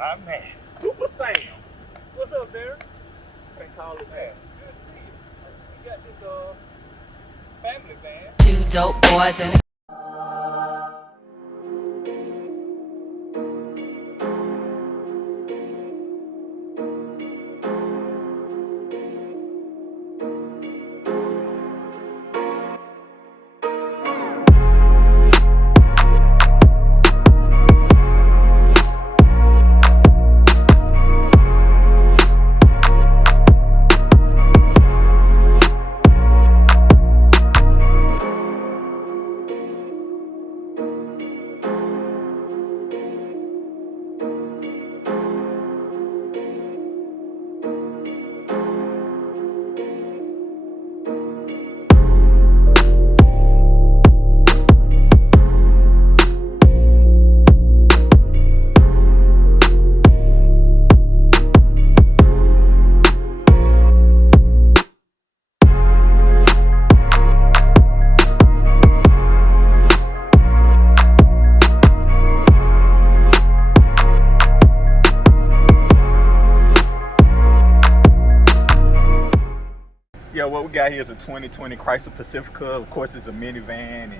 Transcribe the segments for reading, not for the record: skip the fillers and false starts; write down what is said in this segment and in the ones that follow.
My man, Super Sam. What's up, Daron? Can't call it that. Good to see you. I see we got this family van. Two dope boys and Yeah, what we got here is a 2020 Chrysler Pacifica. Of course, it's a minivan, and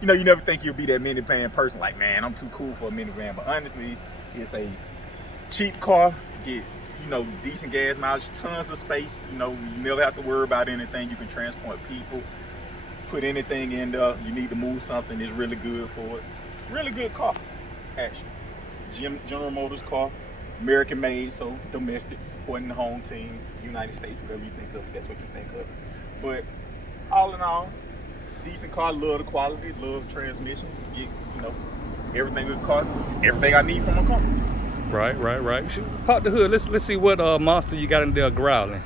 you never think you'll be that minivan person. Like, man, I'm too cool for a minivan. But honestly, it's a cheap car. Get decent gas mileage, tons of space. You never have to worry about anything. You can transport people, put anything in there. You need to move something. It's really good for it. Really good car, actually. General Motors car. American made, so domestic, supporting the home team, United States, whatever you think of it, that's what you think of it. But all in all, decent car, love the quality, love the transmission, get, everything good car, everything I need from a car. Right. Pop the hood, let's see what monster you got in there growling.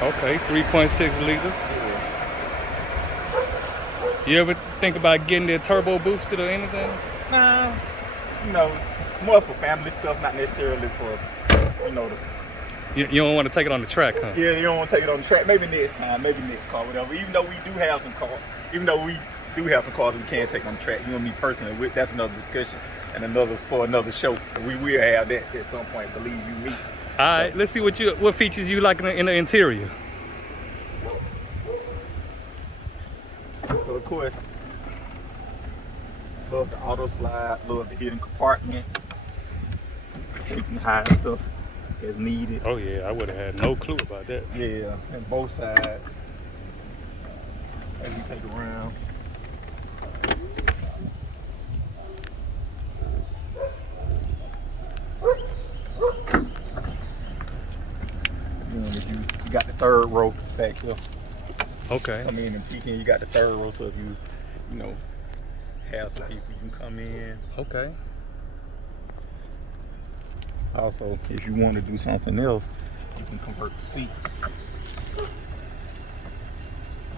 Okay, 3.6 liter. Yeah. You ever think about getting the turbo boosted or anything? Nah, more for family stuff, not necessarily for, You don't want to take it on the track, huh? Yeah, you don't want to take it on the track. Maybe next time, maybe next car, whatever. Even though we do have some cars we can take on the track. You and me personally, that's another discussion and another show. We will have that at some point, believe you me. All right, let's see what features you like in the interior. So of course, love the auto slide, love the hidden compartment. You can hide stuff as needed. Oh yeah, I would have had no clue about that. Yeah, and both sides. As we take around. You got the third row back here. Okay. Come in and peek in. You got the third row, so if you have some people, you can come in. Okay. Also, if you want to do something else, you can convert the seat.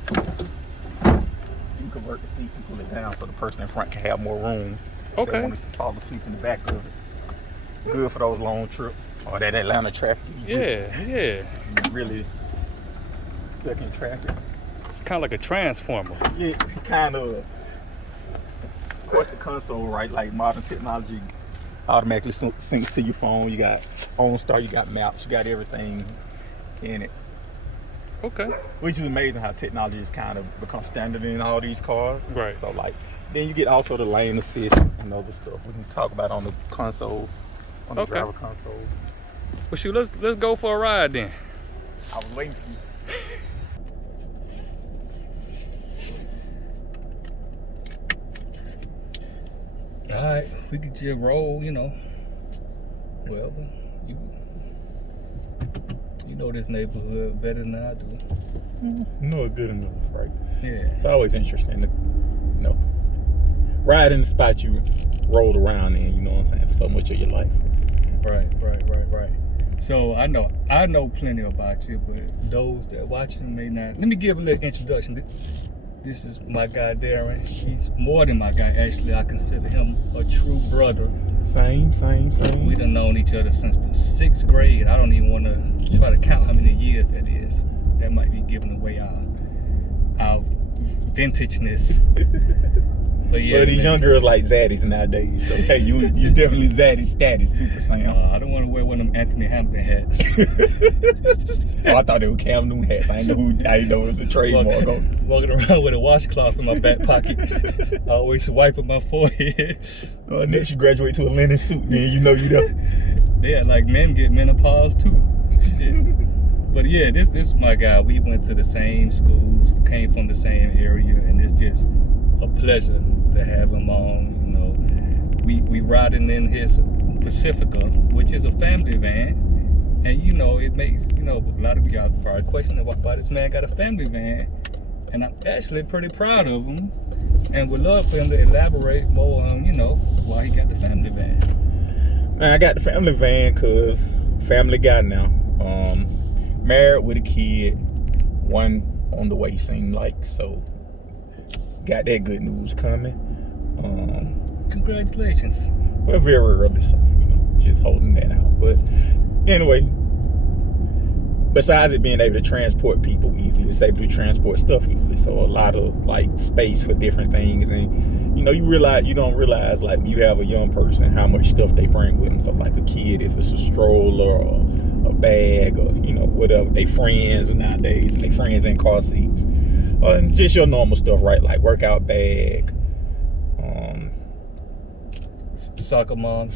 You can convert the seat and pull it down so the person in front can have more room. If they want to fall asleep in the back of it. Good for those long trips or that Atlanta traffic. Yeah. You really stuck in traffic. It's kind of like a transformer. Yeah, it's kind of. Of course, the console, right? Like modern technology, automatically syncs to your phone. You got OnStar, you got maps, you got everything in it. Okay. Which is amazing how technology has kind of become standard in all these cars. Right. So then you get also the lane assist and other stuff we can talk about on the console, on the driver console. Well, shoot, let's go for a ride then. I was waiting for you. All right, we could just roll, wherever. You know this neighborhood better than I do. You know it good enough, right? Yeah. It's always interesting to, ride in the spot you rolled around in, you know what I'm saying, for so much of your life. Right. So I know plenty about you, but those that watching may not. Let me give a little introduction. This is my guy Daron. He's more than my guy. Actually, I consider him a true brother. Same. We done known each other since the 6th grade. I don't even want to try to count how many years that is. That might be giving away our vintageness. But yeah, Well, these man. young girls like zaddies nowadays. So hey, you definitely zaddy status, Super Sam. I don't want to wear one of them Anthony Hamilton hats. Oh, I thought they were Cam Newton hats. I didn't know it was a trademark. Walking around with a washcloth in my back pocket. Always wiping my forehead. Next you graduate to a linen suit, then you know you done. Yeah, like men get menopause too. Shit. But yeah, this is my guy. We went to the same schools, came from the same area, and it's just a pleasure to have him on. You know, we riding in his Pacifica, which is a family van. And you know, it makes, you know, a lot of y'all probably questioning why this man got a family van. And I'm actually pretty proud of him and would love for him to elaborate more on, you know, why he got the family van. Man, I got the family van because family guy now. Married with a kid, one on the way seemed like, so got that good news coming. Congratulations. Well, very early, so you know, just holding that out. But anyway, besides it being able to transport people easily, it's able to transport stuff easily. So a lot of like space for different things, and you know, you don't realize like when you have a young person how much stuff they bring with them. So like a kid, if it's a stroller or a bag or you know whatever, they friends nowadays, and they friends in car seats, and just your normal stuff, right? Like workout bag. Soccer mom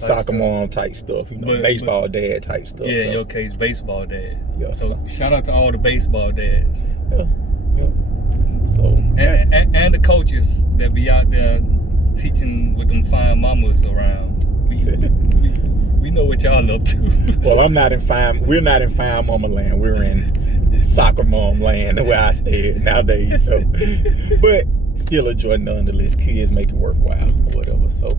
Type stuff, you know, baseball dad type stuff. Yeah, so. in your case, baseball dad. Yeah, so shout out to all the baseball dads. Yeah. So and the coaches that be out there teaching with them fine mamas around. We know what y'all up to. Well, we're not in fine mama land. We're in soccer mom land where I stay nowadays. So, but still a joy nonetheless. Kids make it worthwhile or whatever. So.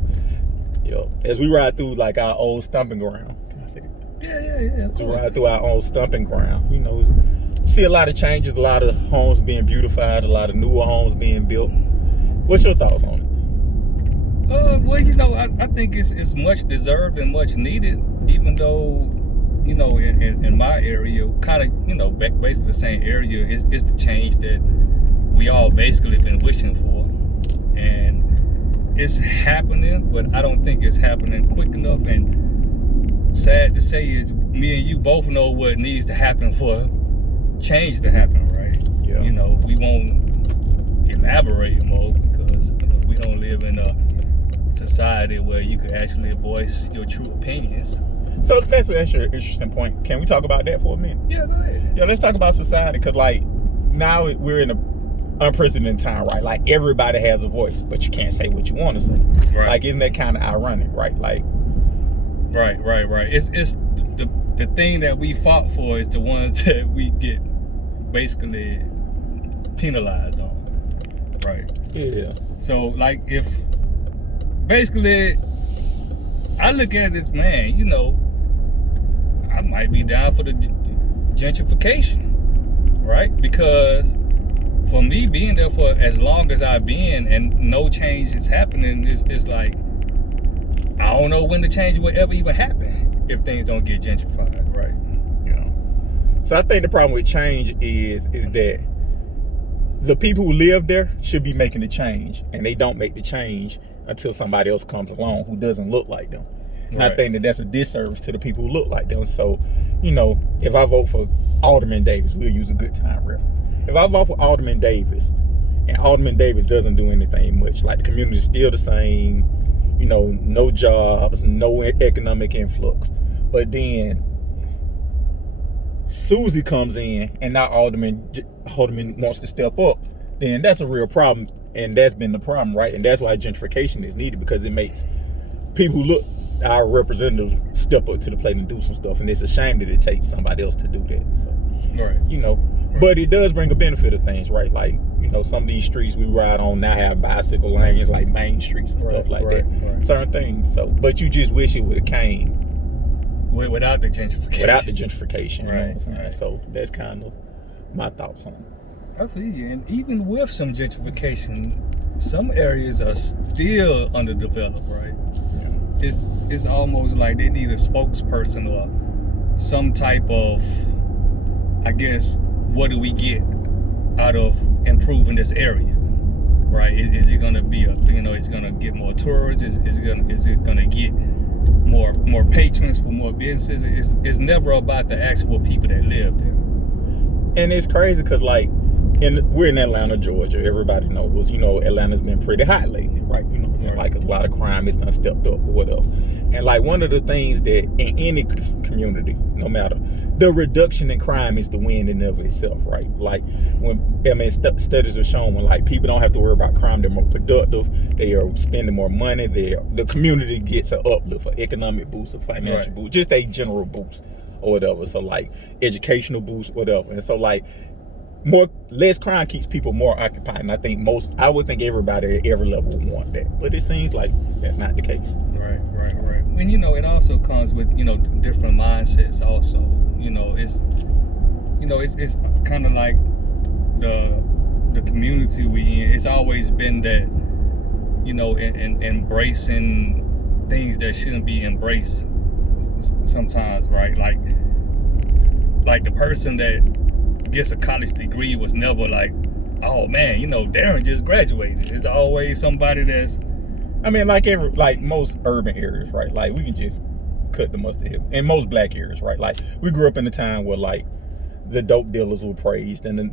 As we ride through like our old stomping ground. Can I say that? Yeah. As we ride through our old stomping ground, you know, see a lot of changes, a lot of homes being beautified, a lot of newer homes being built. What's your thoughts on it? Well, you know, I think it's much deserved and much needed, even though, you know, in my area, kind of, you know, basically the same area, it's the change that we all basically been wishing for. And it's happening, but I don't think it's happening quick enough. And sad to say is me and you both know what needs to happen for change to happen, right? Yeah. You know, we won't elaborate more because you know, we don't live in a society where you can actually voice your true opinions. So that's an interesting point. Can we talk about that for a minute? Yeah, go ahead. Yeah, let's talk about society, because like now we're in a unprecedented time, right? Like everybody has a voice, but you can't say what you want to say. Right. Like, isn't that kind of ironic, right? Like, right. It's the thing that we fought for is the ones that we get basically penalized on, right? Yeah. So like if basically I look at this, man, you know, I might be down for the gentrification, right? Because for me being there for as long as I've been and no change is happening, it's like I don't know when the change will ever even happen if things don't get gentrified, right? Yeah. So I think the problem with change is that the people who live there should be making the change, and they don't make the change until somebody else comes along who doesn't look like them. And I think that that's a disservice to the people who look like them. So, you know, if I vote for Alderman Davis, we'll use a good time reference. If I vote for Alderman Davis, and Alderman Davis doesn't do anything much, like the community is still the same, you know, no jobs, no economic influx. But then Susie comes in, and now Alderman wants to step up, then that's a real problem. And that's been the problem, right? And that's why gentrification is needed, because it makes people who look, our representatives, step up to the plate and do some stuff. And it's a shame that it takes somebody else to do that. So, right. You know, but it does bring a benefit of things, right? Like, you know, some of these streets we ride on now have bicycle lanes, like main streets and stuff like that. Right. Certain things. So, but you just wish it would have came without the gentrification. Without the gentrification, you know what I'm saying? Right. So that's kind of my thoughts on it. I feel you. And even with some gentrification, some areas are still underdeveloped, right? Yeah. It's almost like they need a spokesperson or some type of, I guess, what do we get out of improving this area, right? Is it gonna be it's gonna get more tourists? Is it gonna get more patrons for more businesses? It's never about the actual people that live there. And it's crazy because like we're in Atlanta, Georgia. Everybody knows, Atlanta's been pretty hot lately, right? You know what I'm saying? Right. Like a lot of crime is done stepped up or whatever. And like one of the things that in any community, no matter, the reduction in crime is the win in of itself, right? Like studies have shown when like people don't have to worry about crime, they're more productive, they are spending more money, the community gets an uplift, an economic boost, a financial boost, just a general boost or whatever. So like educational boost, whatever. And so like less crime keeps people more occupied, and I would think everybody at every level would want that, but it seems like that's not the case. Right. And it also comes with different mindsets. Also, it's kind of like the community we in. It's always been that embracing things that shouldn't be embraced sometimes, right? Like the person that gets a college degree was never like, oh man, Daron just graduated. It's always somebody that's, I mean, like most urban areas, right? Like we can just cut the mustard here. In most black areas, right? Like we grew up in a time where like the dope dealers were praised and the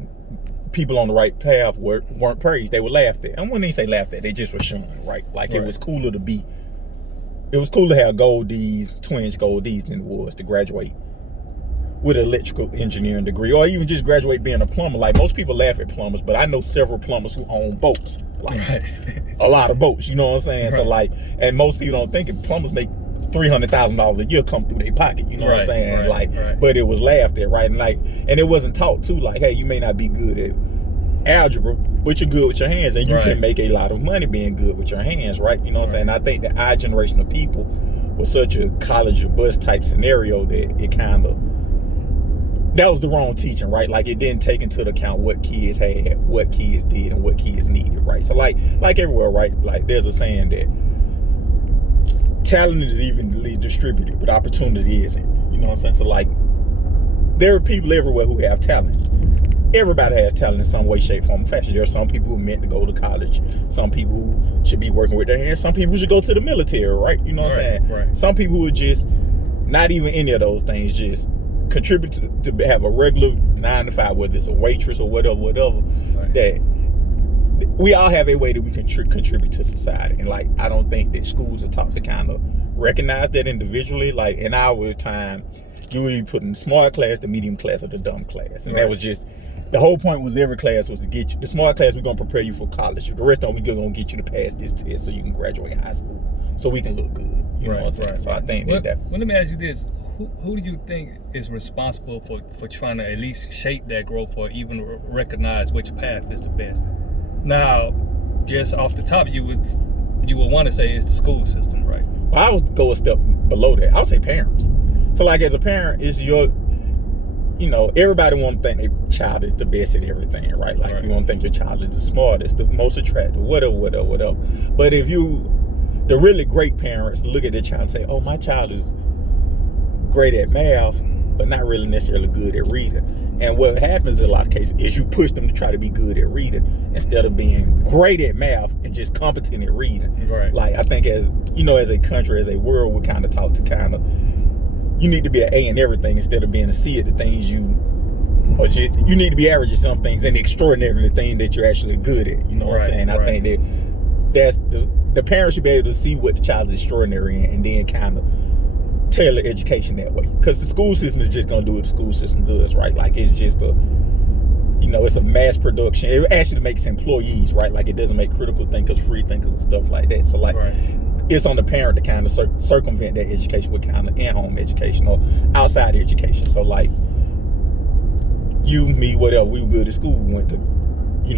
people on the right path weren't praised. They were laughed at. And when they say laughed at, they just were shunned, right? Like It was cooler to have gold D's, 2-inch gold D's than it was to graduate with an electrical engineering degree, or even just graduate being a plumber. Like most people laugh at plumbers, but I know several plumbers who own boats, like a lot of boats. You know what I'm saying? Right. So like, and most people don't think it. Plumbers make $300,000 a year come through their pocket. You know what I'm saying? Right. But it was laughed at, right? And it wasn't taught too. Like, hey, you may not be good at algebra, but you're good with your hands, and you can make a lot of money being good with your hands, right? You know what I'm saying? I think that our generation of people was such a college or bus type scenario that it kind of. That was the wrong teaching, right? Like it didn't take into account what kids had, what kids did, and what kids needed, right? So like everywhere, right? Like there's a saying that talent is evenly distributed, but opportunity isn't. You know what I'm saying? So like there are people everywhere who have talent. Everybody has talent in some way, shape, form, or fashion. There are some people who are meant to go to college. Some people who should be working with their hands. Some people who should go to the military, right? You know what I'm saying? Right. Some people who are just not even any of those things, just contribute to have a regular 9-to-5, whether it's a waitress or whatever, right. That we all have a way that we can contribute to society. And like, I don't think that schools are taught to kind of recognize that individually. Like in our time, you would be put in the smart class, the medium class, or the dumb class. And that was just, the whole point was every class was to get you, the smart class, we're going to prepare you for college. The rest of them, we're going to get you to pass this test so you can graduate high school, so we can look good. You know what I'm saying? So I think well, let me ask you this. Who do you think is responsible for trying to at least shape that growth or even recognize which path is the best? Now, just off the top, you would want to say it's the school system, right? Well, I would go a step below that. I would say parents. So like as a parent, it's your, everybody want to think their child is the best at everything, right? Like you want to think your child is the smartest, the most attractive, whatever. But if the really great parents look at their child and say, oh, my child is great at math, but not really necessarily good at reading. And what happens in a lot of cases is you push them to try to be good at reading instead of being great at math and just competent at reading. Right. Like I think as a country, as a world, we're kind of taught to you need to be an A in everything instead of being a C at the things you need to be average at some things and extraordinary at the thing that you're actually good at. You know what I'm saying? I think that's the parents should be able to see what the child is extraordinary in and then kind of tailor education that way, because the school system is just going to do what the school system does, right? Like it's just it's a mass production. It actually makes employees, right? Like it doesn't make critical thinkers, free thinkers, and stuff like that. So like it's on the parent to kind of circumvent that education with kind of in-home education or outside education. So like you, me, whatever, we were good at school, we went to,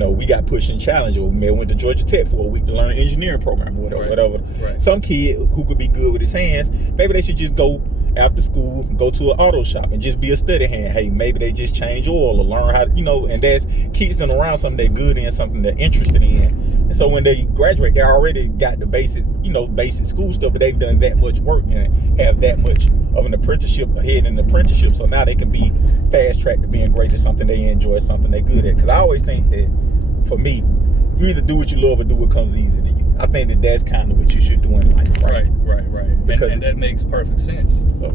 we got pushed and challenged, or maybe went to Georgia Tech for a week to learn an engineering program or whatever. Some kid who could be good with his hands, maybe they should just go after school, go to an auto shop and just be a study hand. Hey, maybe they just change oil or learn how to, and that keeps them around something they're good in, something they're interested in. And so when they graduate, they already got the basic school stuff, but they've done that much work and have that much of an apprenticeship ahead in the apprenticeship. So now they can be fast tracked to being great at something they enjoy, something they're good at. Because I always think that, for me, you either do what you love or do what comes easy to you. I think that that's kind of what you should do in life, right? Right. Because and that makes perfect sense. So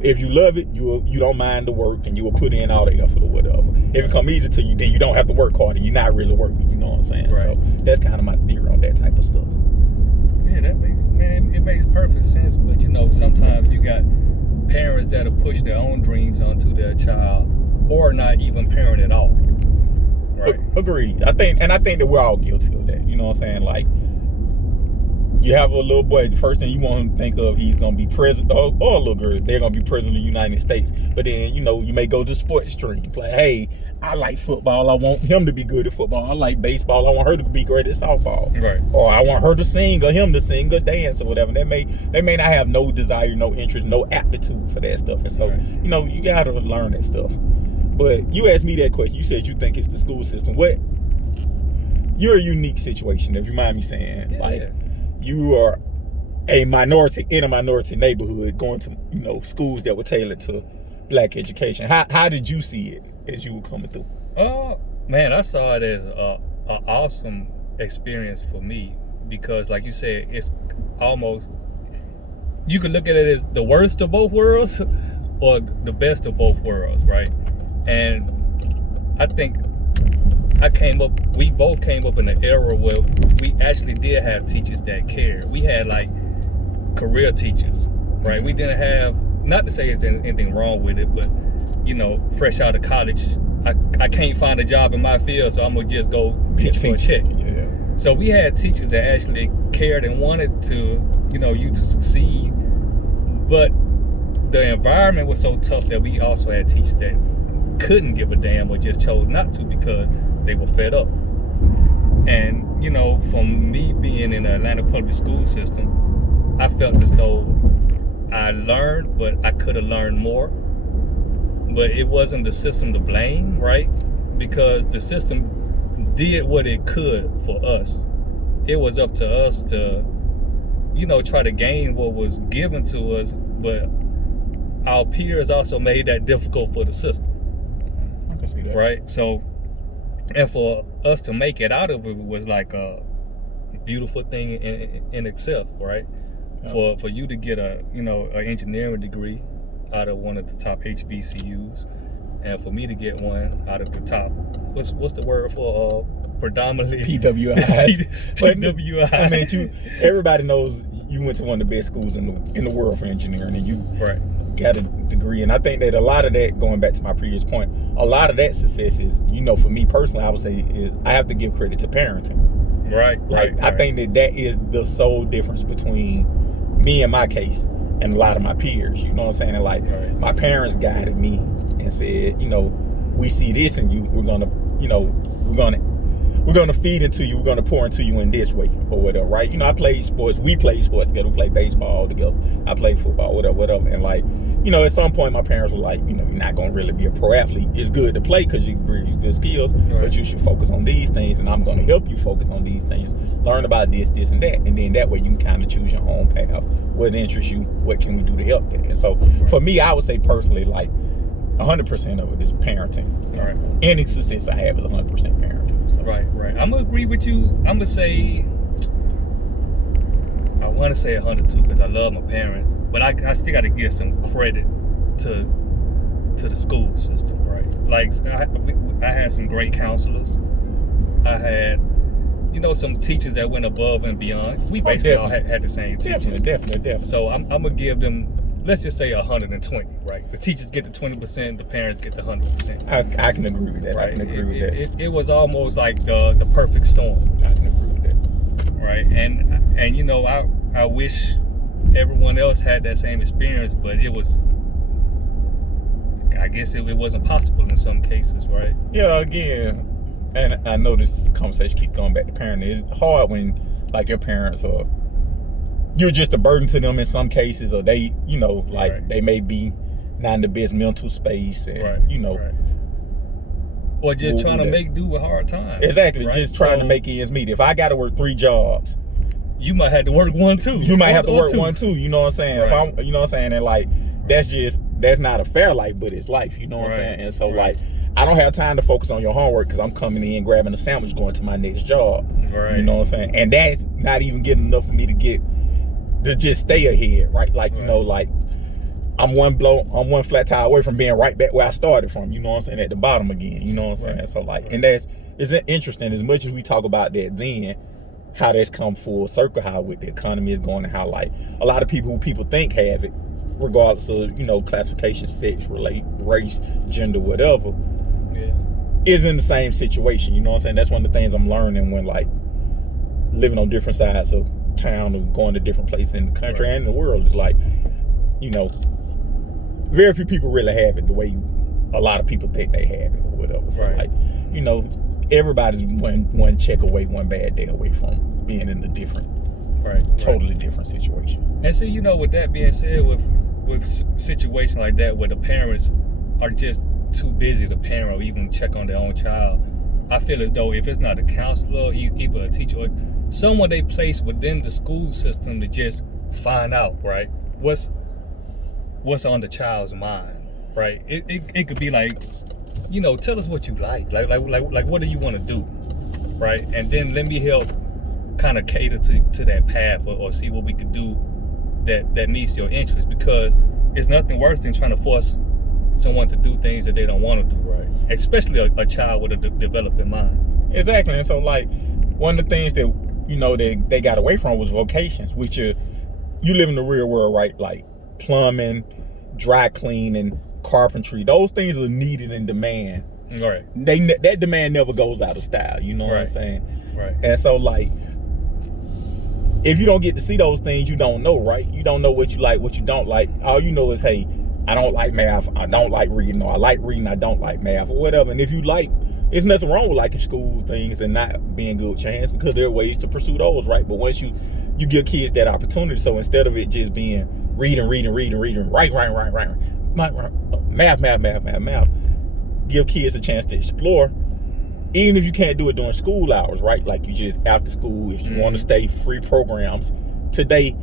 if you love it, you don't mind the work and you will put in all the effort or whatever. If it come easy to you, then you don't have to work hard and you're not really working, you know what I'm saying? Right. So that's kind of my theory on that type of stuff. Yeah, it makes perfect sense. But sometimes you got parents that'll push their own dreams onto their child or not even parent at all. Right. Agreed. I think that we're all guilty of that. You know what I'm saying? Like, you have a little boy, the first thing you want him to think of, he's gonna be president, or a little girl, they're gonna be president of the United States. But then, you may go to sports stream. Like, hey, I like football. I want him to be good at football. I like baseball. I want her to be great at softball. Right. Or I want her to sing, or him to sing, or dance, or whatever. They may not have no desire, no interest, no aptitude for that stuff. And so, right. You gotta learn that stuff. But you asked me that question. You said you think it's the school system. You're a unique situation, if you mind me saying. Yeah. You are a minority in a minority neighborhood going to, schools that were tailored to black education. How did you see it as you were coming through? Man, I saw it as an awesome experience for me because, like you said, it's almost, you could look at it as the worst of both worlds or the best of both worlds, right? And I think we both came up in an era where we actually did have teachers that cared. We had like career teachers, right? We didn't have, not to say there's anything wrong with it, but fresh out of college, I can't find a job in my field, so I'm gonna just go teach for a check. Yeah. So we had teachers that actually cared and wanted to, you to succeed, but the environment was so tough that we also had teachers that couldn't give a damn or just chose not to because they were fed up. And from me being in the Atlanta public school system, I felt as though I learned, but I could have learned more. But it wasn't the system to blame, right? Because the system did what it could for us. It was up to us to, try to gain what was given to us, but our peers also made that difficult for the system. I can see that. Right? So, and for us to make it out of it was like a beautiful thing in itself, right? Yes. For you to get an engineering degree out of one of the top HBCUs, and for me to get one out of the top, what's the word for predominantly PWIs. PWI. I mean, everybody knows you went to one of the best schools in the world for engineering, and you got a degree. And I think that a lot of that, going back to my previous point, a lot of that success is, for me personally, I would say is I have to give credit to parenting. Right. I think that is the sole difference between me in my case and a lot of my peers. You know what I'm saying? And like my parents guided me and said, we see this in you. We're gonna feed into you. We're gonna pour into you in this way or whatever, right? I played sports. We played sports together. We played baseball together. I played football, whatever. And like, at some point my parents were like, you're not gonna really be a pro athlete. It's good to play because you bring good skills, but you should focus on these things, and I'm gonna help you focus on these things. Learn about this, and that, and then that way you can kind of choose your own path. What interests you? What can we do to help that? And so for me, I would say personally, like 100% of it is parenting. Right. Any success I have is 100% parenting. So. Right. I'm gonna agree with you. I'm gonna say, I want to say 102 because I love my parents, but I still got to give some credit to the school system, right? Like I had some great counselors. I had, some teachers that went above and beyond. We basically all had the same teachers. Definitely. So I'm gonna give them, let's just say 120, right? The teachers get the 20%, the parents get the 100%. I can agree with that. Right? I can agree with that. It was almost like the perfect storm. I can agree with that. Right, and I wish everyone else had that same experience, but I guess it wasn't possible in some cases, right? Yeah, again, and I know this conversation keeps going back to parenting. It's hard when like your parents are you're just a burden to them in some cases, or they, you know, like Right. they may be not in the best mental space, and Right. you know, Right. Or just trying to make do with hard times. exactly, right? just trying to So, make ends meet. If I got to work 3 jobs, you might have to work one too. you might have to Or work two. 1 too. You know what I'm saying? Right. If I'm, you know what I'm saying, and like that's not a fair life, but it's life. You know what I'm Right. saying? And so Right. like, I don't have time to focus on your homework because I'm coming in, grabbing a sandwich, going to my next job. Right. You know what I'm saying? And that's not even getting enough for me to just stay ahead, right? Like, you Right. know, like I'm one flat tire away from being right back where I started from, you know what I'm saying, at the bottom again, you know what I'm saying? Right. So like, Right. and it's interesting, as much as we talk about that then, how that's come full circle, how with the economy is going, and how like a lot of people who people think have it, regardless of, you know, classification, sex, race, gender, whatever, Yeah. is in the same situation, you know what I'm saying? That's one of the things I'm learning when like living on different sides of town or going to different places in the country Right. and the world. Is like, you know, very few people really have it the way a lot of people think they have it or whatever. So Right. like, you know, everybody's one check away, one bad day away from being in a different, Right. totally different situation. And so, you know, with that being said, with situation like that, where the parents are just too busy to parent or even check on their own child, I feel as though if it's not a counselor, either a teacher or someone they place within the school system to just find out, right, what's on the child's mind, right? It could be like, you know, tell us what you like what do you want to do, right? And then let me help kind of cater to that path, or see what we could do that meets your interest, because it's nothing worse than trying to force someone to do things that they don't want to do, right? Especially a child with a developing mind. Exactly. And so like, one of the things that, you know, they got away from was vocations, which are, you live in the real world, right? Like plumbing, dry cleaning, carpentry, those things are needed in demand. Right. That demand never goes out of style, you know what I'm Right. saying? Right. And so like, if you don't get to see those things, you don't know, right? You don't know what you like, what you don't like. All you know is, hey, I don't like math, I don't like reading, or I like reading, I don't like math, or whatever. And if you like, there's nothing wrong with liking school things and not being good with your hands, because there are ways to pursue those, right? But once you give kids that opportunity, so instead of it just being reading, right, math, give kids a chance to explore, even if you can't do it during school hours, right? Like, you just after school, if you want to stay, free programs. Today,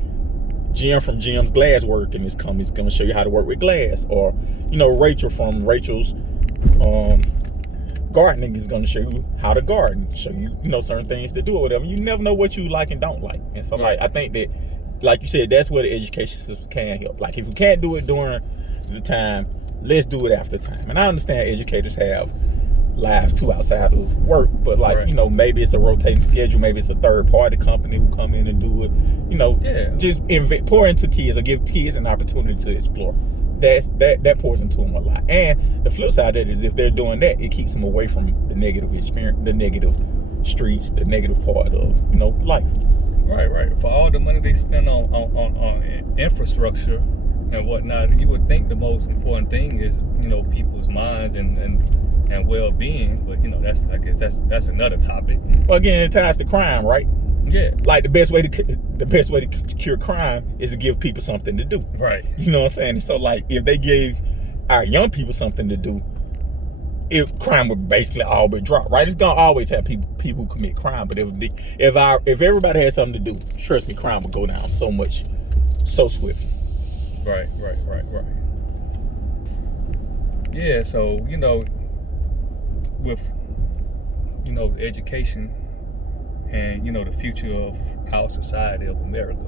Jim from Jim's Glassworking is coming. He's going to show you how to work with glass. Or, you know, Rachel from Rachel's gardening is going to show you how to garden, show you, you know, certain things to do or whatever. You never know what you like and don't like. And so, like, I think that, like you said, that's where the education system can help. Like, if you can't do it during the time, let's do it after time. And I understand educators have lives too outside of work, but like, Right. you know, maybe it's a rotating schedule, maybe it's a third party company who come in and do it, you know. Just pour into kids or give kids an opportunity to explore. That pours into them a lot. And the flip side of it is, if they're doing that, it keeps them away from the negative experience, the negative streets, the negative part of, you know, life. Right. For all the money they spend on infrastructure and whatnot, you would think the most important thing is, you know, people's minds and well-being. But, you know, I guess that's another topic. Well, again, it ties to crime, right? Yeah. Like, the best way to cure crime is to give people something to do. Right. You know what I'm saying? So like, if they gave our young people something to do, crime would basically all but drop, right? It's gonna always have people commit crime, but if everybody had something to do, trust me, crime would go down so swiftly. Right. Yeah, so, you know, with, you know, education and, you know, the future of our society of America,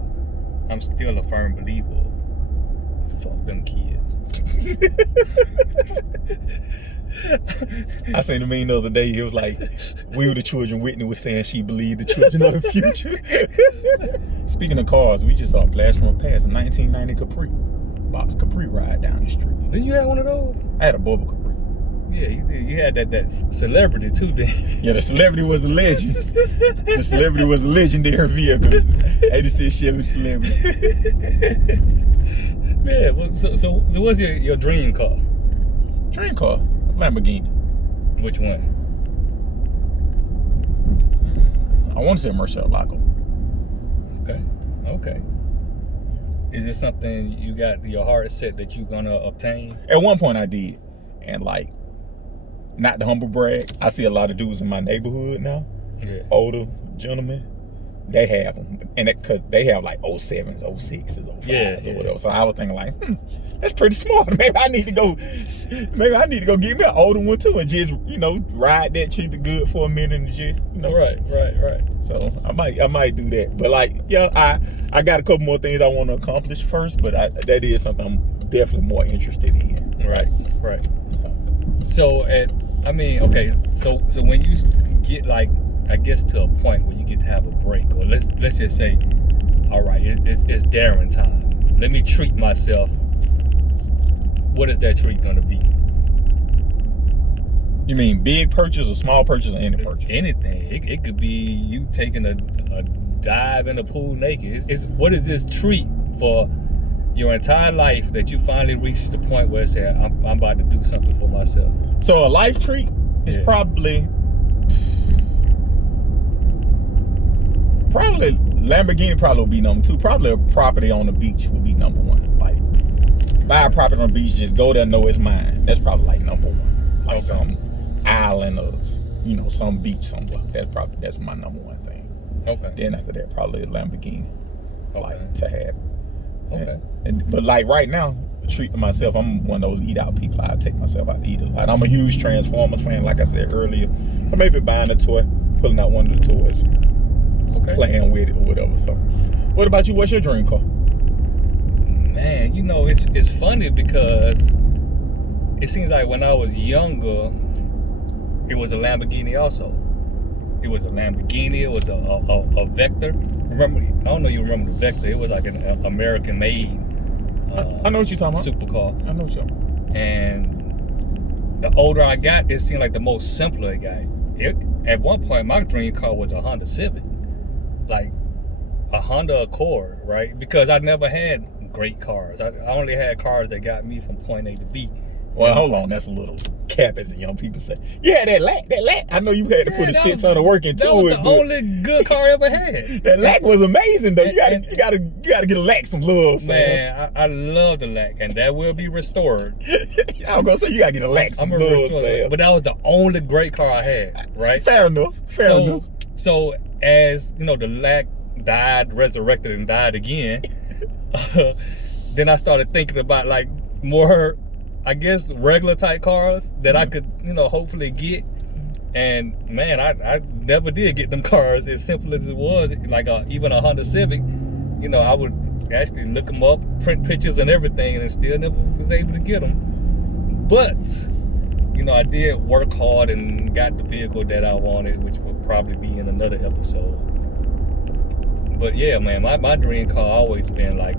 I'm still a firm believer of fuck them kids. I seen a meme the other day. It was like, we were the children. Whitney was saying she believed the children of the future. Speaking of cars, we just saw a blast from a past, a 1990 Capri. Box Capri ride down the street. Didn't you have one of those? I had a Bubba Capri. Yeah, you did. You had that celebrity too, didn't you? Yeah, the celebrity was a legend. The celebrity was a legendary vehicle. 86 Chevy Celebrity. Yeah, so what's your dream car? Dream car, Lamborghini. Which one? I want to say Murcielago. Okay. Is it something you got your heart set that you're gonna obtain? At one point I did, and like, not to humble brag, I see a lot of dudes in my neighborhood now, older gentlemen, they have them, and because they have like 07s, 06s, 05s or whatever. So I was thinking like, that's pretty smart. Maybe I need to go get me an older one too, and just ride that, treat it good for a minute, and just Right. So I might do that. But like, yeah, I got a couple more things I want to accomplish first, but that is something I'm definitely more interested in. Right. So okay. So when you get like, I guess to a point where you get to have a break, or let's just say, all right, it's Daron time. Let me treat myself. What is that treat gonna be? You mean big purchase or small purchase or any purchase? Anything. It could be you taking a dive in the pool naked. What is this treat for your entire life that you finally reached the point where it's saying, I'm about to do something for myself? So a life treat is probably Lamborghini probably would be number 2. Probably a property on the beach would be number 1. Like, buy a property on the beach, just go there, know it's mine. That's probably like number 1. Like some island or some beach somewhere. That's my number 1 thing. Okay. Then after that, probably a Lamborghini, like to have. Okay. But like right now, treating myself, I'm one of those eat out people. I take myself out to eat a lot. I'm a huge Transformers fan, like I said earlier. Or maybe buying a toy, pulling out one of the toys, playing with it or whatever. So, what about you? What's your dream car? Man, it's funny because it seems like when I was younger, it was a Lamborghini also. It was a Lamborghini. It was a Vector. Remember? I don't know if you remember the Vector. It was like an American-made. I know what you're talking about. Supercar. I know what you're talking about. And the older I got, it seemed like the more simpler it got. At one point, my dream car was a Honda Civic, like a Honda Accord, right? Because I never had great cars. I only had cars that got me from point A to B. Well, hold on, that's a little cap, as the young people say. You had that lack. I know you had to put a shit ton of work into it. That was the only good car I ever had. That lack was amazing, though. You gotta get a lack some love, man. I love the lack, and that will be restored. I was gonna say you gotta get a lack some love, Sam. But that was the only great car I had, right? Fair enough. So as the lack died, resurrected, and died again, then I started thinking about like more, I guess, regular type cars that I could, hopefully get. And man, I never did get them cars as simple as it was. Like even a Honda Civic, I would actually look them up, print pictures and everything, and still never was able to get them. But I did work hard and got the vehicle that I wanted, which will probably be in another episode. But yeah, man, my dream car always been like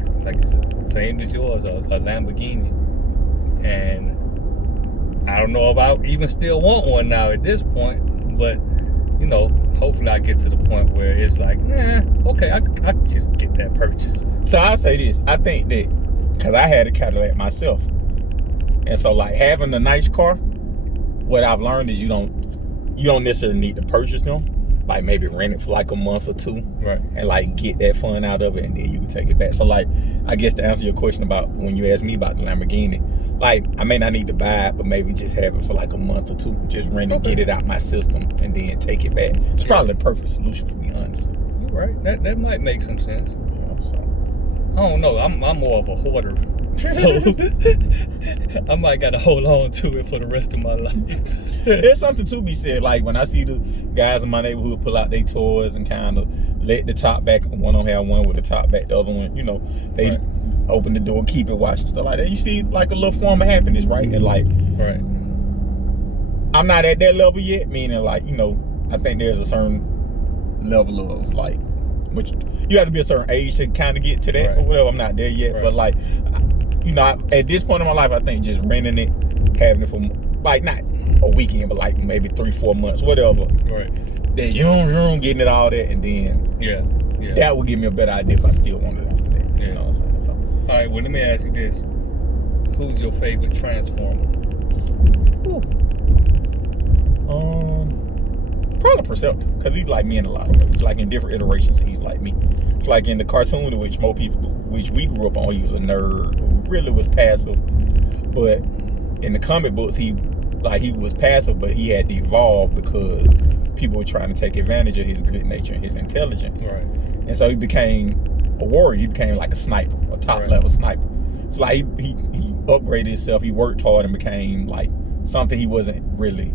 same as yours, a Lamborghini. And I don't know if I even still want one now at this point, but hopefully I get to the point where it's like, okay, I can just get that purchase. So I'll say this, I think that, because I had a Cadillac myself, and so like having a nice car, what I've learned is you don't necessarily need to purchase them. Like maybe rent it for like a month or 2, right? And like get that fun out of it, and then you can take it back. So like, I guess to answer your question about when you asked me about the Lamborghini, like I may not need to buy it, but maybe just have it for like a month or 2, just rent it, get it out my system, and then take it back. It's probably the perfect solution for me, honestly. You're right. That might make some sense. So I don't know. I'm more of a hoarder. So I might gotta hold on to it for the rest of my life. There's something to be said, like when I see the guys in my neighborhood pull out their toys and kind of let the top back. One don't have one with the top back, the other one, they open the door, keep it watching, stuff like that. You see like a little form of happiness, right? And like, I'm not at that level yet, meaning like, I think there's a certain level of like, which you have to be a certain age to kind of get to that or whatever. I'm not there yet, but like, at this point in my life, I think just renting it, having it for like not a weekend, but like maybe 3-4 months, whatever. Right. Then you getting it all that, and then that would give me a better idea if I still want it after that. So. All right. Well, let me ask you this: who's your favorite Transformer? Probably Perceptor, because he's like me in a lot of ways. Like in different iterations, he's like me. It's like in the cartoon, in which most people which we grew up on. He was a nerd who really was passive, but in the comic books, he was passive, but he had to evolve because people were trying to take advantage of his good nature and his intelligence. Right. And so he became a warrior. He became like a sniper, a top level sniper. So like he upgraded himself. He worked hard and became like something he wasn't really.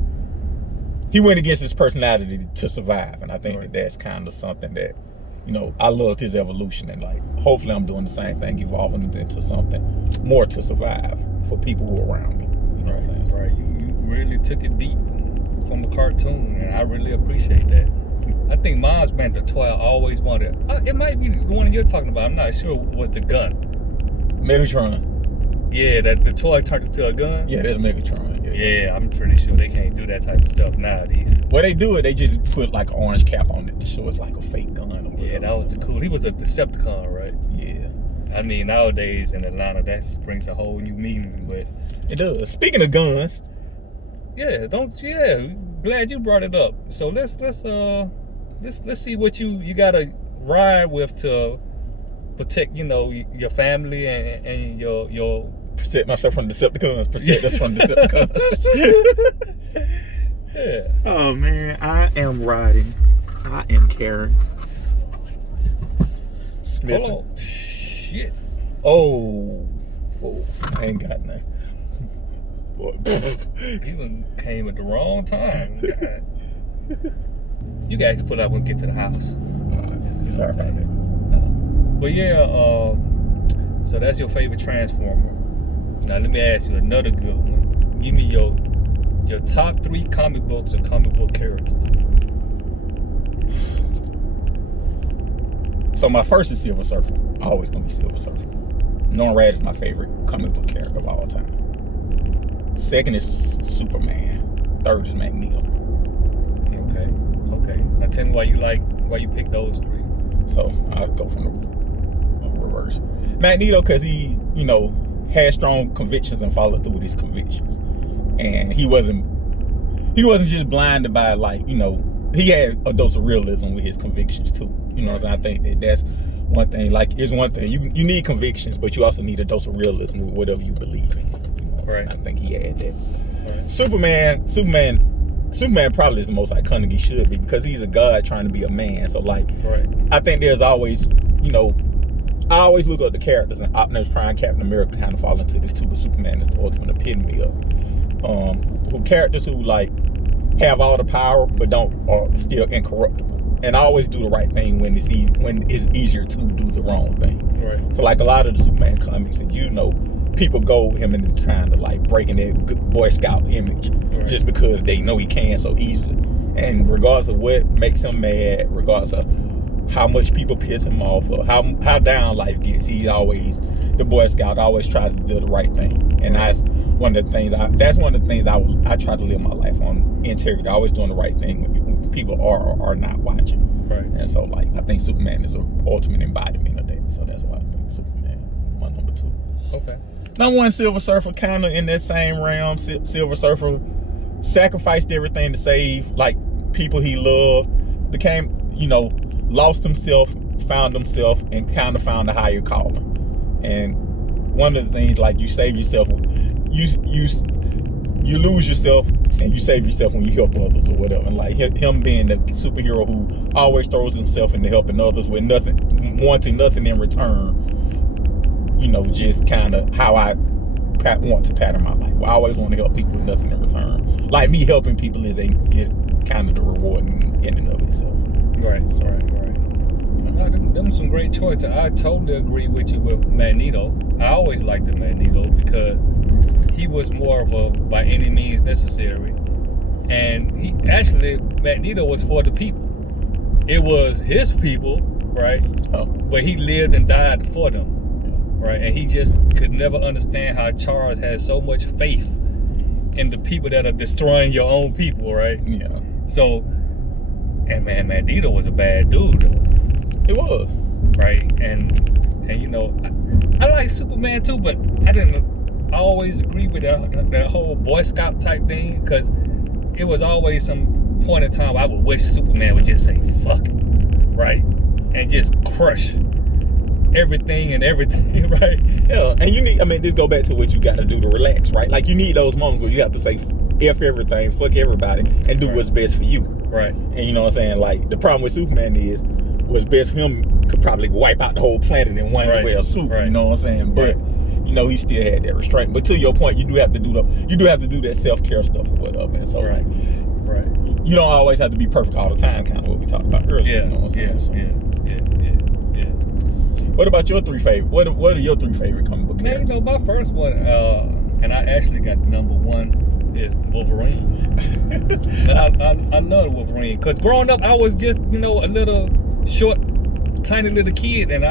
He went against his personality to survive, and I think that's kind of something that, you know, I loved his evolution, and like hopefully I'm doing the same thing, evolving into something more to survive for people who are around me. You know what I'm saying? Right. You really took it deep from a cartoon, and I really appreciate that. I think mine's been the toy I always wanted. It might be the one you're talking about. I'm not sure. Was the gun? Megatron. Yeah, that the toy turned into a gun. Yeah, that's Megatron. Yeah, I'm pretty sure they can't do that type of stuff nowadays. Well, they do it. They just put like an orange cap on it to show it's like a fake gun. Or whatever. Yeah, that was the cool. He was a Decepticon, right? Yeah. I mean, nowadays in Atlanta, that brings a whole new meaning. But it does. Speaking of guns. Yeah, glad you brought it up. So let's see what you gotta ride with to protect, you know, your family and your protect myself from Decepticons. Protect us from Decepticons. Yeah. Oh man, I am riding. I am carrying. Smith. Oh shit. Oh, I ain't got nothing. You done came at the wrong time. God. You guys can put up when we get to the house. Sorry about that. But yeah, so that's your favorite Transformer. Now let me ask you another good one. Give me your top 3 comic books or comic book characters. So my first is Silver Surfer. Always gonna be Silver Surfer. Norman Rad is my favorite comic book character of all time. Second is Superman. Third is Magneto. Okay. Now tell me why you picked those 3. So I'll go from the reverse. Magneto, because he, you know, had strong convictions and followed through with his convictions. And he wasn't just blinded by, like, you know, he had a dose of realism with his convictions too. You know what I'm saying? I think that's one thing. Like, it's one thing. You need convictions, but you also need a dose of realism with whatever you believe in. You know what I'm saying? I think he had that. Right. Superman probably is the most iconic he should be, because he's a god trying to be a man. So like, I think there's always, you know, I always look at the characters, and Optimus Prime, Captain America kind of fall into this too, but Superman is the ultimate epitome of who characters who like have all the power but are still incorruptible, and always do the right thing when it's easier to do the wrong thing. Right. So like a lot of the Superman comics, and you know, people go him and is trying to like breaking their good Boy Scout image just because they know he can so easily. And regardless of what makes him mad, regardless of how much people piss him off or how down life gets, he's always the Boy Scout, always tries to do the right thing. And that's one of the things I try to live my life on, integrity, always doing the right thing when people are or are not watching. Right. And so like, I think Superman is the ultimate embodiment of that. So that's why I think Superman, my number 2. Okay. Number 1, Silver Surfer, kind of in that same realm. Silver Surfer sacrificed everything to save like people he loved, became, you know, lost himself, found himself, and kind of found a higher calling. And one of the things, like, you save yourself, you lose yourself and you save yourself when you help others or whatever. And like him being the superhero who always throws himself into helping others with wanting nothing in return. You know, just kind of how I want to pattern my life. I always want to help people with nothing in return. Like me helping people is kind of the reward in and of itself. Right. Them some great choices. I totally agree with you with Magneto. I always liked the Magneto because he was more of a by any means necessary, and Magneto was for the people. It was his people, right? But he lived and died for them. Right, and he just could never understand how Charles had so much faith in the people that are destroying your own people, right? Yeah. So, and man, Magneto was a bad dude, though. It was. Right, and you know, I like Superman too, but I didn't always agree with that whole Boy Scout type thing, because it was always some point in time I would wish Superman would just say fuck it, right, and just crush everything and everything, right? Yeah, and you need, I mean, this go back to what you got to do to relax, right? Like, you need those moments where you have to say F everything, fuck everybody, and do what's best for you. Right. And you know what I'm saying? Like, the problem with Superman is what's best for him could probably wipe out the whole planet in one well suit. You know what I'm saying? But you know, he still had that restraint. But to your point, you do have to do that self-care stuff or whatever. And so like, you don't always have to be perfect all the time, kind of what we talked about earlier. Yeah. You know what I'm saying? Yeah. What about your 3 favorite? What are your 3 favorite comic book characters? Man, you know, my first one, and I actually got number 1 is Wolverine. And I love Wolverine because growing up I was just, you know, a little short, tiny little kid, and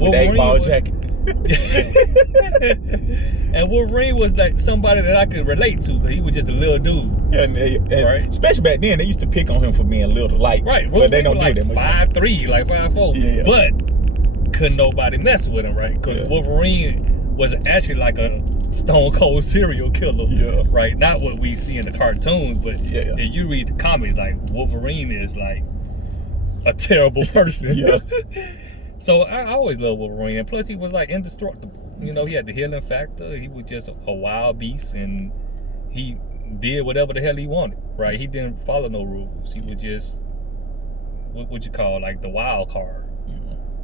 with the 8-ball jacket. And Wolverine was like somebody that I could relate to because he was just a little dude. And especially back then, they used to pick on him for being little, like, but they don't do like that much. 5'3", like 5'4". But couldn't nobody mess with him, right? Because Wolverine was actually like a stone cold serial killer, right? Not what we see in the cartoons, but if you read the comics, like Wolverine is like a terrible person. So I always loved Wolverine, and plus he was like indestructible. You know, he had the healing factor. He was just a wild beast, and he did whatever the hell he wanted, right? He didn't follow no rules. He was just what you call like the wild card.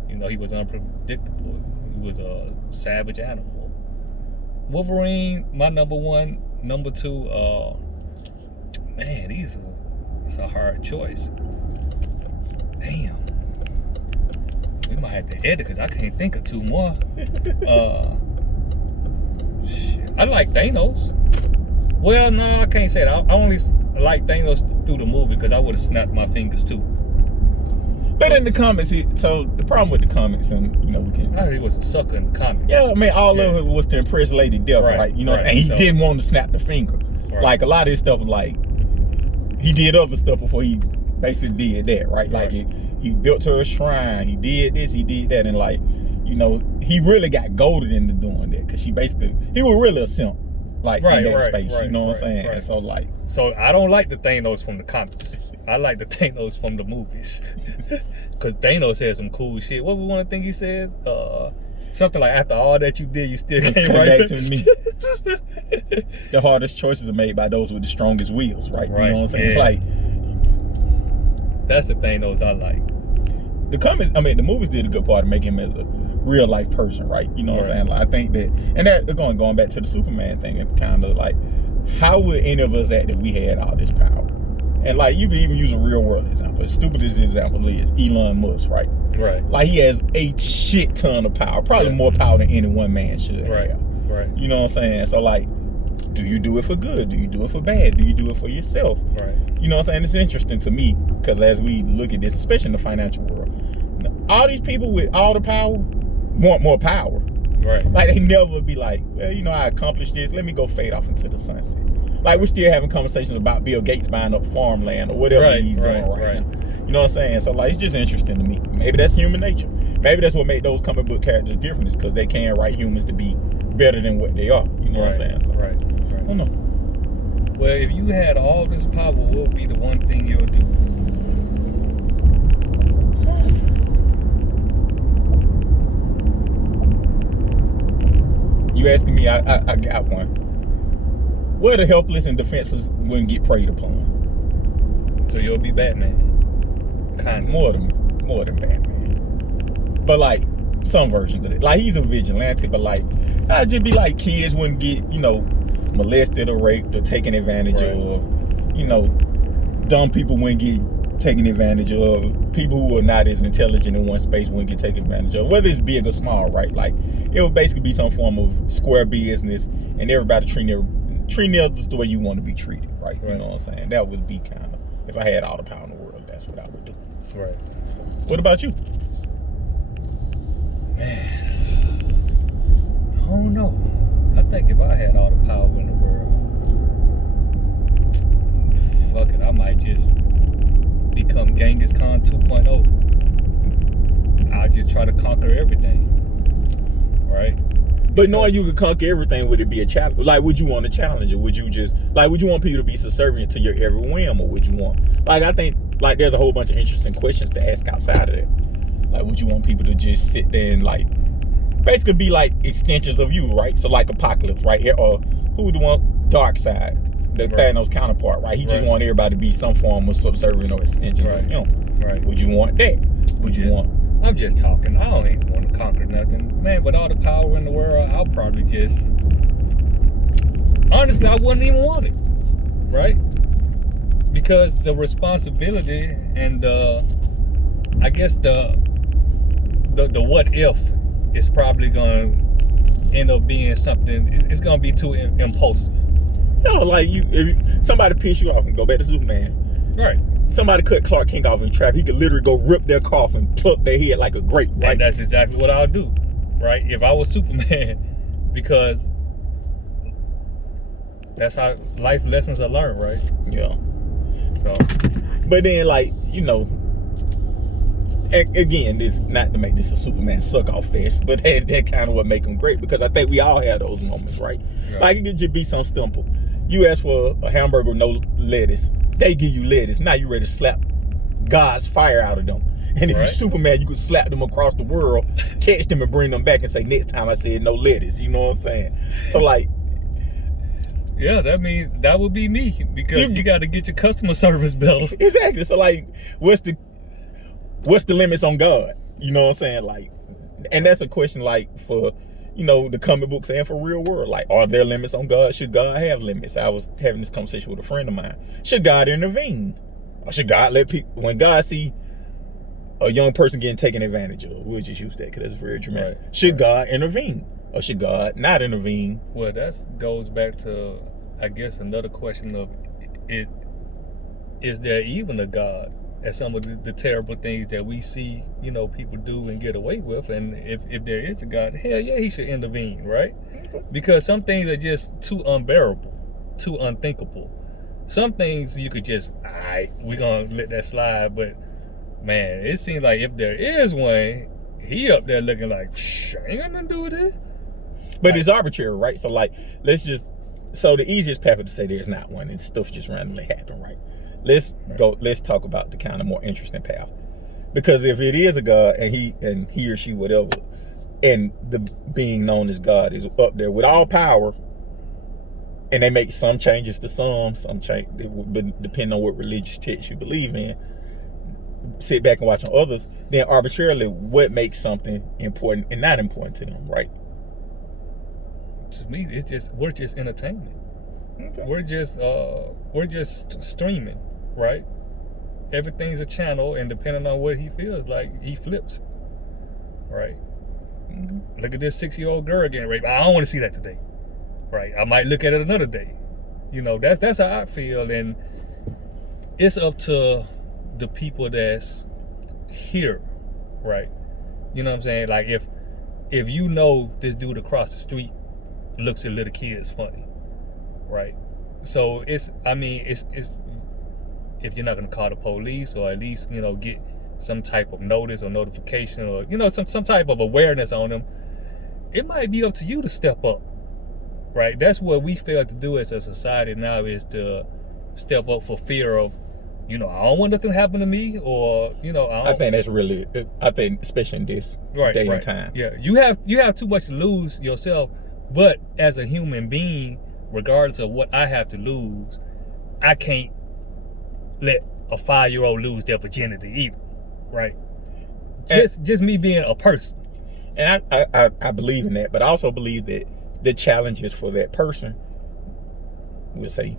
You know, he was unpredictable. He was a savage animal. Wolverine, my number 1. Number 2, man, it's a hard choice. Damn. We might have to edit because I can't think of 2 more. Shit. I like Thanos. Well, no, I can't say that. I only like Thanos through the movie because I would have snapped my fingers too. But in the comics, so the problem with the comics, and you know, I heard he was a sucker in the comics. Yeah, I mean, all of it was to impress Lady Death, right? You know, and he didn't want to snap the finger. Like a lot of his stuff was like, he did other stuff before he basically did that, right? Like he built her a shrine, he did this, he did that, and like, you know, he really got goaded into doing that because he was really a simp, like in that space. You know what I'm saying? And so like, I don't like the Thanos from the comics. I like the Thanos from the movies. Because Thanos said some cool shit. What was one of the things he says? Something like, after all that you did, you still came right back to me. The hardest choices are made by those with the strongest wills, right? You know what I'm saying? Like, that's the Thanos I like. The comics, I mean, the movies did a good part of making him as a real life person, right? You know what I'm saying? Like, I think that, and that going back to the Superman thing, and kind of like, how would any of us act if we had all this power? And like, you could even use a real world example. The stupidest example is Elon Musk, right? Like, he has a shit ton of power, probably more power than any one man should have. You know what I'm saying? So like, do you do it for good? Do you do it for bad? Do you do it for yourself? You know what I'm saying? It's interesting to me because as we look at this, especially in the financial world, all these people with all the power want more power. Like, they never be like, well, you know, I accomplished this, let me go fade off into the sunset. Like, we're still having conversations about Bill Gates buying up farmland or whatever he's doing right now. You know what I'm saying? So like, it's just interesting to me. Maybe that's human nature. Maybe that's what made those comic book characters different, is because they can write humans to be better than what they are. You know what I'm saying? So, I don't know. Well, if you had all this power, what would be the one thing you'll do? You asking me? I got one. Where the helpless and defenseless wouldn't get preyed upon. So you'll be Batman. Kind of. More than Batman. But like, some version of it. Like, he's a vigilante, but like, I'd just be like, kids wouldn't get, you know, molested or raped or taken advantage of. You know, dumb people wouldn't get taken advantage of. People who are not as intelligent in one space wouldn't get taken advantage of. Whether it's big or small, right? Like, it would basically be some form of square business, and everybody treating others the way you want to be treated, right? You know what I'm saying? That would be kind of, if I had all the power in the world, that's what I would do. So, what about you? Man, I don't know. I think if I had all the power in the world, fuck it, I might just become Genghis Khan 2.0. I'll just try to conquer everything, right? But knowing you could conquer everything, would it be a challenge? Like, would you want a challenge, or would you just, like, would you want people to be subservient to your every whim, or would you want, like, I think, like, there's a whole bunch of interesting questions to ask outside of that. Like, would you want people to just sit there and like basically be like extensions of you, right? So like Apocalypse, right? Or who would want Dark Side, the Thanos counterpart, right? He just want everybody to be some form of subservient or extensions of him. Right. Would you want that? Would you want? I'm just talking. I don't even want to conquer nothing. Man, with all the power in the world, I'll probably just... Honestly, I wouldn't even want it. Right? Because the responsibility and I guess the what if is probably going to end up being something, it's going to be too impulsive. No, like if somebody piss you off and go back to Superman. Right. Somebody cut Clark Kent off in traffic, he could literally go rip their car and pluck their head like a grape, right? And that's exactly what I'll do, right? If I was Superman, because that's how life lessons are learned, right? Yeah. So, but then, like, you know, again, this not to make this a Superman suck-off fest, but that kind of what make him great, because I think we all have those moments, right? Yeah. Like, it could just be something simple. You ask for a hamburger with no lettuce. They give you lettuce. Now you ready to slap God's fire out of them. And if you're Superman, you could slap them across the world, catch them and bring them back and say, next time I said no lettuce. You know what I'm saying? So like, yeah, that means that would be me, because you got to get your customer service bill. Exactly. So like, what's the limits on God? You know what I'm saying? Like, and that's a question like for, you know, the comic books and for real world. Like, are there limits on God? Should God have limits? I was having this conversation with a friend of mine. Should God intervene? Or should God let people, when God see a young person getting taken advantage of, we'll just use that because that's very dramatic. Right. Should God intervene? Or should God not intervene? Well, that goes back to, I guess, another question of, is there even a God? At some of the terrible things that we see, you know, people do and get away with. And if there is a God, hell yeah, he should intervene, right? Because some things are just too unbearable, too unthinkable. Some things you could just, all right, we're going to let that slide. But, man, it seems like if there is one, he up there looking like, I ain't got nothing to do with it. But like, it's arbitrary, right? So, like, so the easiest path is to say there's not one and stuff just randomly happen, right? Let's talk about the kind of more interesting path. Because if it is a God and he or she, whatever, and the being known as God is up there with all power, and they make some changes to some change, depending on what religious text you believe in, sit back and watch on others, then arbitrarily what makes something important and not important to them, right? To me, we're just entertainment. Okay. We're just streaming. Right? Everything's a channel, and depending on what he feels like, he flips. Right? Mm-hmm. Look at this 6-year-old girl getting raped. I don't want to see that today. Right? I might look at it another day. You know, that's how I feel, and it's up to the people that's here. Right? You know what I'm saying? Like, if you know this dude across the street looks at little kids funny, right? So it's if you're not going to call the police, or at least, you know, get some type of notice or notification, or, you know, some type of awareness on them, it might be up to you to step up, right? That's what we fail to do as a society now, is to step up for fear of, you know, I don't want nothing to happen to me, or, you know, I think that's really, especially in this day and time. Yeah, you have too much to lose yourself, but as a human being, regardless of what I have to lose, I can't let a 5-year-old lose their virginity either, right? Just me being a person. And I believe in that, but I also believe that the challenges for that person, we'll say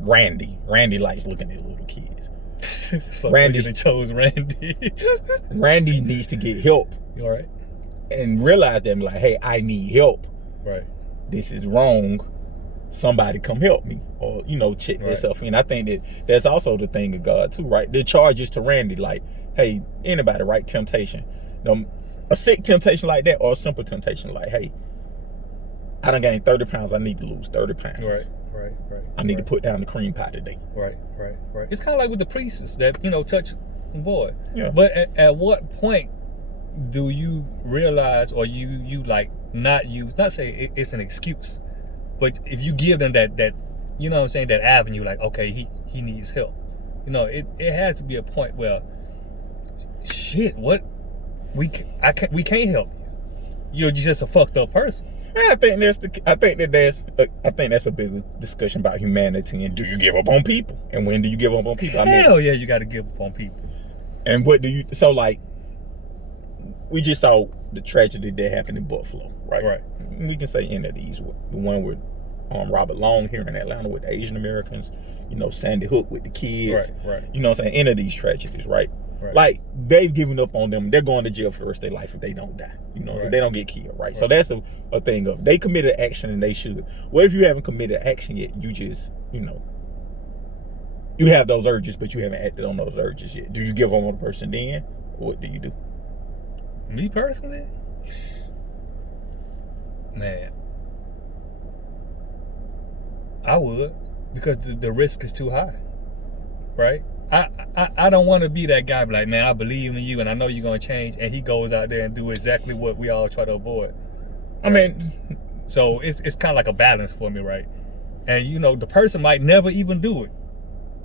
Randy likes looking at little kids. Randy chose Randy. Randy needs to get help. You all right? And realize that, like, hey, I need help. Right. This is wrong. Somebody come help me, or, you know, check yourself in. I think that's also the thing of God too, right? The charges to Randy, like, hey, anybody, right? Temptation, you know, a sick temptation like that, or a simple temptation like, hey, I done gained 30 pounds. I need to lose 30 pounds. Right. I need to put down the cream pie today. Right. It's kind of like with the priestess that, you know, touch boy. Yeah. But at what point do you realize, or you like not say it's an excuse, but if you give them that you know what I'm saying, that avenue, like, okay, he needs help. You know, it has to be a point where, shit, what we can't help you. You're just a fucked up person. And I think that's a big discussion about humanity and do you give up on people? And when do you give up on people? Hell yeah, you got to give up on people. And what do you, so like, we just saw the tragedy that happened in Buffalo, right? Right. We can say any of these. The one with Robert Long here in Atlanta with the Asian Americans, Sandy Hook with the kids. Right. You know what I'm saying? Any of these tragedies, right? Right. Like, they've given up on them. They're going to jail for the rest of their life if they don't die. Right. If they don't get killed, right? So that's a thing of, they committed action and they should. What if you haven't committed action yet? You just, you have those urges, but you haven't acted on those urges yet. Do you give up on the person then? Or what do you do? Me personally? Man. I would, because the risk is too high, right? I don't want to be that guy, like, man, I believe in you and I know you're going to change, and he goes out there and do exactly what we all try to avoid. I mean, so it's kind of like a balance for me, right? And the person might never even do it,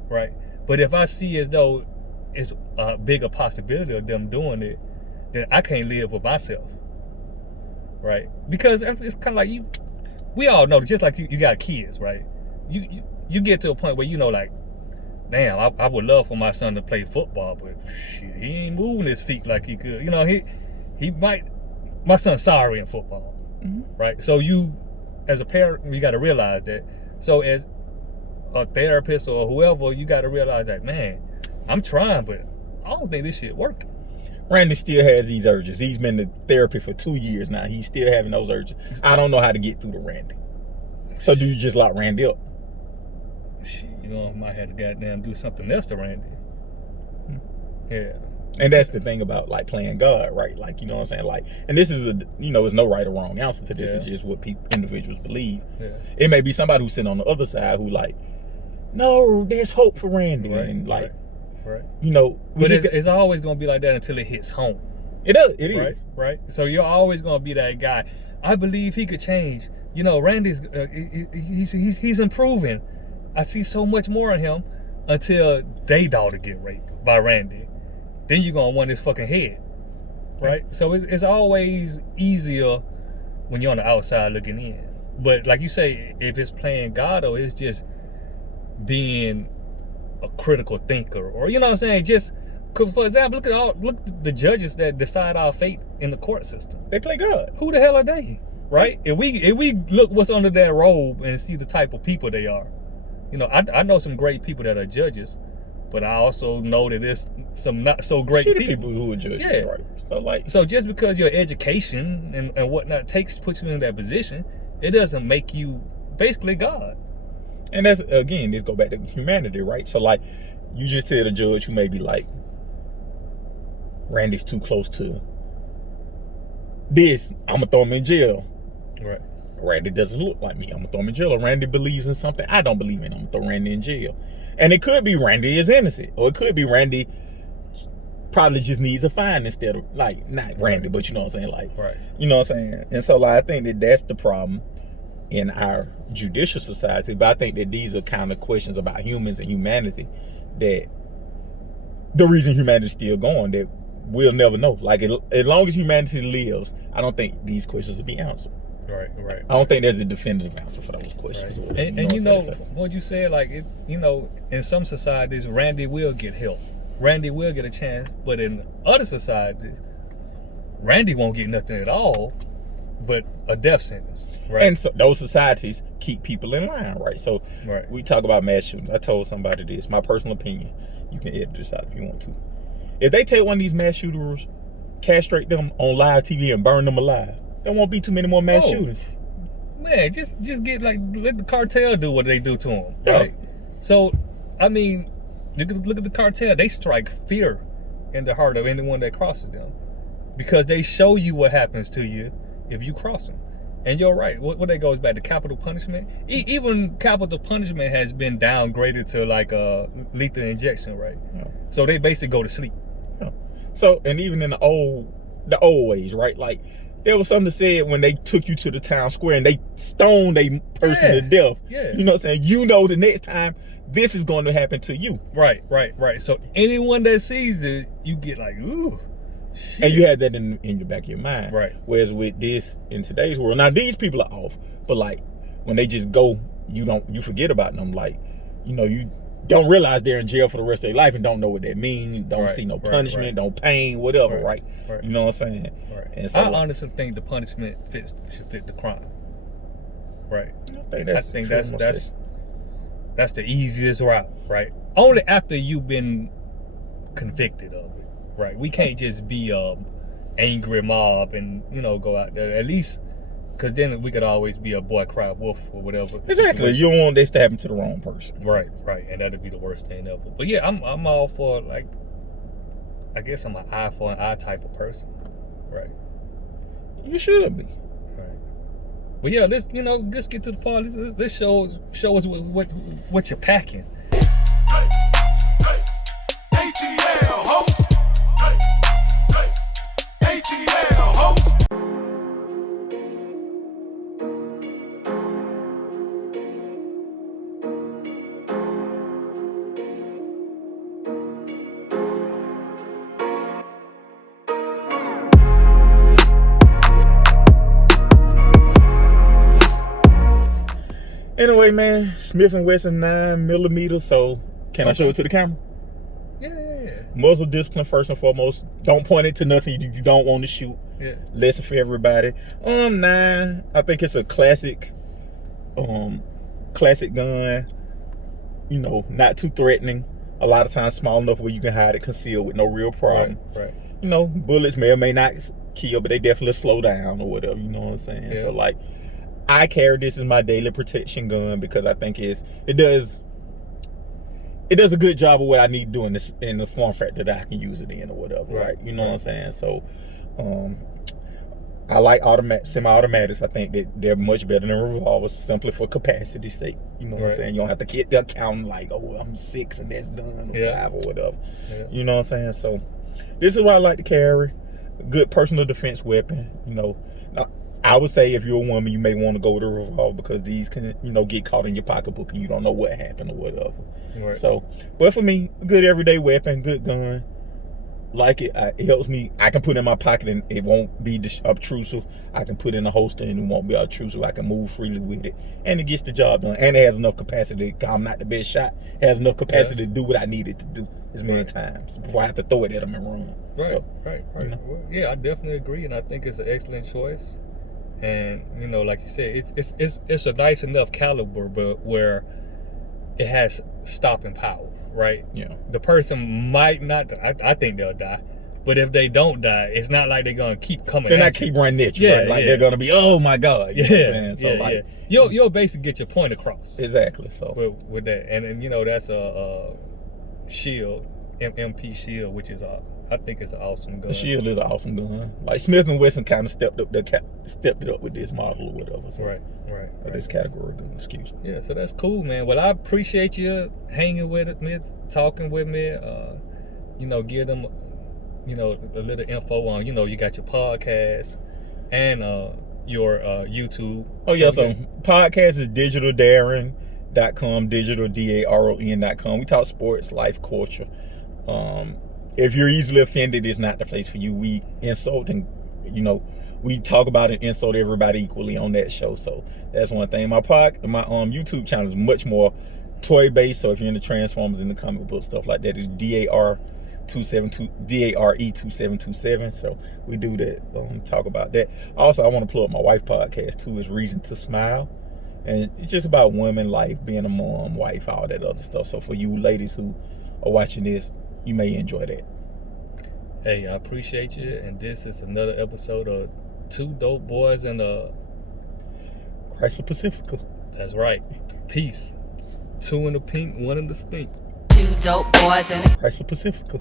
right? But if I see as though it's a bigger possibility of them doing it, then I can't live with myself, right? Because it's kind of like we all know, just like you got kids, right? You get to a point where like, damn, I would love for my son to play football, but shit, he ain't moving his feet like he could. He might. My son's sorry in football, right? So you, as a parent, you got to realize that. So as a therapist or whoever, you got to realize that, man, I'm trying, but I don't think this shit working. Randy still has these urges. He's been to therapy for 2 years now. He's still having those urges. I don't know how to get through to Randy. So do you just lock Randy up? Shit, might have to goddamn do something else to Randy. Yeah. And that's the thing about like playing God, right? Like, you know what I'm saying? Like, and this is there's no right or wrong answer to this. Yeah. It's just what individuals believe. Yeah. It may be somebody who's sitting on the other side who like, no, there's hope for Randy. Right, and like, right. But it's always going to be like that until it hits home. It is. Right. So you're always going to be that guy. I believe he could change. Randy's, he's improving. I see so much more in him until they daughter get raped by Randy. Then you're going to want his fucking head. Right? So it's always easier when you're on the outside looking in. But like you say, if it's playing God or it's just being a critical thinker, or you know what I'm saying, just for example, look at the judges that decide our fate in the court system. They play God. Who the hell are they? Right? If we look what's under their robe and see the type of people they are. I know some great people that are judges, but I also know that there's some not so great people who are judges. Yeah. Right. So just because your education and whatnot puts you in that position, it doesn't make you basically God. And that's, again, this go back to humanity, right? So like, you just said a judge who may be like, Randy's too close to this, I'm gonna throw him in jail. Right. Randy doesn't look like me, I'm gonna throw him in jail. Or Randy believes in something I don't believe in, I'm gonna throw Randy in jail. And it could be Randy is innocent, or it could be Randy probably just needs a fine instead of, like, not Randy, but you know what I'm saying, like, right. You know what I'm saying? And so like, I think that's the problem in our judicial society. But I think that these are kind of questions about humans and humanity that the reason humanity's still going, that we'll never know. Like, as long as humanity lives, I don't think these questions will be answered. Right. I don't think there's a definitive answer for those questions. Right. And what you said, like, in some societies, Randy will get help. Randy will get a chance, but in other societies, Randy won't get nothing at all but a death sentence. Right. And so those societies keep people in line, right? So we talk about mass shootings. I told somebody this, my personal opinion. You can edit this out if you want to. If they take one of these mass shooters, castrate them on live TV and burn them alive, there won't be too many more mass shootings. Man, just get, like, let the cartel do what they do to them, right? Yeah. So, I mean, look at the cartel. They strike fear in the heart of anyone that crosses them, because they show you what happens to you if you cross them. And you're right. What that goes back to capital punishment. Even capital punishment has been downgraded to like a lethal injection, right? Yeah. So they basically go to sleep. Yeah. So, and even in the old ways, right? Like, there was something said when they took you to the town square and they stoned a person to death. Yeah. You know what I'm saying? The next time this is going to happen to you. Right. So anyone that sees it, you get like, ooh, And you had that in the back of your mind. Right. Whereas with this, in today's world, now these people are off, but like, when they just go, you forget about them. Like, you don't realize they're in jail for the rest of their life and don't know what that means. Don't see no punishment, no pain, whatever, right? You know what I'm saying? Right. And so, I honestly think the punishment should fit the crime. Right. I think that's the easiest route, right? Only after you've been convicted of it, right? We can't just be angry mob and go out there. At least, because then we could always be a boy cry wolf or whatever. Exactly. You don't want this to happen to the wrong person. Right, and that'd be the worst thing ever. But yeah, I'm all for, like, I guess I'm an eye for an eye type of person, right? You should be. Right. But yeah, let's get to the part. Let's show us what you're packing. ATL, ho. ATL, ho. Anyway, man, Smith & Wesson 9mm. So, can I show it to the camera? Yeah. Muzzle discipline first and foremost. Don't point it to nothing you don't want to shoot. Yeah. Lesson for everybody. 9. I think it's a classic gun. Not too threatening. A lot of times small enough where you can hide it concealed with no real problem. Right. Bullets may or may not kill, but they definitely slow down or whatever. You know what I'm saying? Yeah. So like, I carry this as my daily protection gun because I think it does a good job of what I need to do in the form factor that I can use it in or whatever, right? You know what I'm saying? So, I like semi-automatics. I think that they're much better than revolvers simply for capacity's sake. You know what I'm saying? You don't have to get there counting like, oh, I'm 6 and that's done, or 5 or whatever. Yeah. You know what I'm saying? So, this is what I like to carry. Good personal defense weapon. Now, I would say if you're a woman, you may want to go with a revolver because these can, get caught in your pocketbook and you don't know what happened or whatever. Right. So, but for me, good everyday weapon, good gun. Like it helps me. I can put it in my pocket and it won't be obtrusive. I can put it in a holster and it won't be obtrusive. I can move freely with it, and it gets the job done. And it has enough capacity. I'm not the best shot. It has enough capacity to do what I need it to do as many times before I have to throw it at them and run. Right. Well, yeah, I definitely agree, and I think it's an excellent choice. And like you said, it's a nice enough caliber, but where it has stopping power, right? Yeah. The person might not. I think they'll die, but if they don't die, it's not like they're gonna keep coming. They're not keep running at you, right? Like they're gonna be, oh my god. You know what I'm saying? So you'll basically get your point across. Exactly. So with that, and that's a shield, MP shield, which is I think it's an awesome gun. The shield is an awesome gun. Like Smith & Wesson kind of stepped it up with this model or whatever. So, right. This category of gun, excuse me. Yeah, so that's cool, man. Well, I appreciate you hanging with me, talking with me. Give them, a little info on, you got your podcast and your YouTube. Oh yeah, so podcast is digitaldaron.com, digitaldaron.com. We talk sports, life, culture. If you're easily offended, it's not the place for you. We insult and, we talk about and insult everybody equally on that show. So that's one thing. My YouTube channel is much more toy based. So if you're into Transformers and the comic book stuff like that, it's DARE2727. So we do that, talk about that. Also, I want to plug my wife's podcast too. Is Reason to Smile, and it's just about women life, being a mom, wife, all that other stuff. So for you ladies who are watching this, you may enjoy that. Hey, I appreciate you, and this is another episode of Two Dope Boys and Chrysler Pacifica. That's right. Peace. 2 in the pink, 1 in the stink. Two dope boys and Chrysler Pacifica.